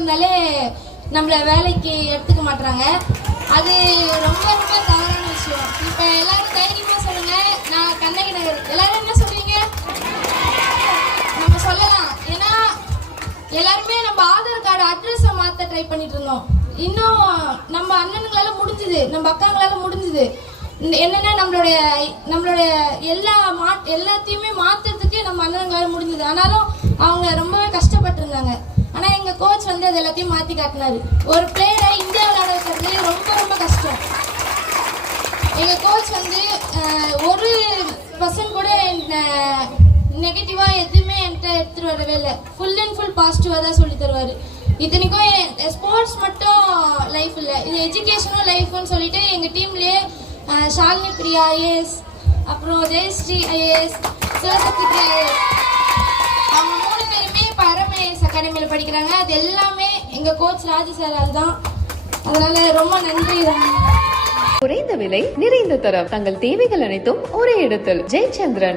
இருந்தாலே நம்மளை வேலைக்கு எடுத்துக்க மாட்றாங்க. அது ரொம்ப ரொம்ப தவறான விஷயம். இப்போ எல்லாரும் தைரியமாக சொல்லுங்க. நான் கண்ணகி நகர். எல்லாரும் என்ன சொல்றீங்க? நம்ம சொல்லலாம். ஏன்னா எல்லாருமே நம்ம ஆதார் கார்டு அட்ரஸை மாற்ற ட்ரை பண்ணிட்டு இருந்தோம். இன்னும் நம்ம அண்ணனுங்களால முடிஞ்சுது. நம்ம அக்காங்களால முடிஞ்சுது. இந்த என்னன்னா நம்மளுடைய நம்மளுடைய எல்லா மா எல்லாத்தையுமே மாத்துறதுக்கு நம்ம அண்ணனுங்களால முடிஞ்சுது. ஆனாலும் அவங்க ரொம்பவே கஷ்டப்பட்டிருந்தாங்க கோச் வந்து அது எல்லாத்தையும் மாற்றி காட்டினாரு. ஒரு பிளேயரை இந்தியா விளையாட வைக்கிறது ரொம்ப ரொம்ப கஷ்டம். எங்கள் கோச் வந்து ஒரு பர்சன்ட் கூட நெகட்டிவாக எதுவுமே என்கிட்ட எடுத்துகிட்டு வரவே இல்லை. ஃபுல் அண்ட் ஃபுல் பாசிட்டிவாக தான் சொல்லி தருவார். இத்தனைக்கும் ஸ்போர்ட்ஸ் மட்டும் லைஃப் இல்லை. இது எஜுகேஷனும் லைஃப்னு சொல்லிட்டு எங்கள் டீம்லேயே ஷாலினி பிரியா ஐஏஎஸ் அப்புறம் ஜெயஸ்ரீ ஐஏஎஸ் சிவசக்தி ஐஏஎஸ் அவங்க மூணு பேருமே இப்போ அரமேஎஸ் அகாடமியில் படிக்கிறாங்க. அது எல்லாமே எங்கள் கோச் ராஜு சார் அதுதான் அதனால ரொம்ப நன்றி தான் குறைந்த விலை நிறைந்த தரம். தங்கள் தேவைகள் அனைத்தும் ஒரே இடத்தில். ஜெயச்சந்திரன்.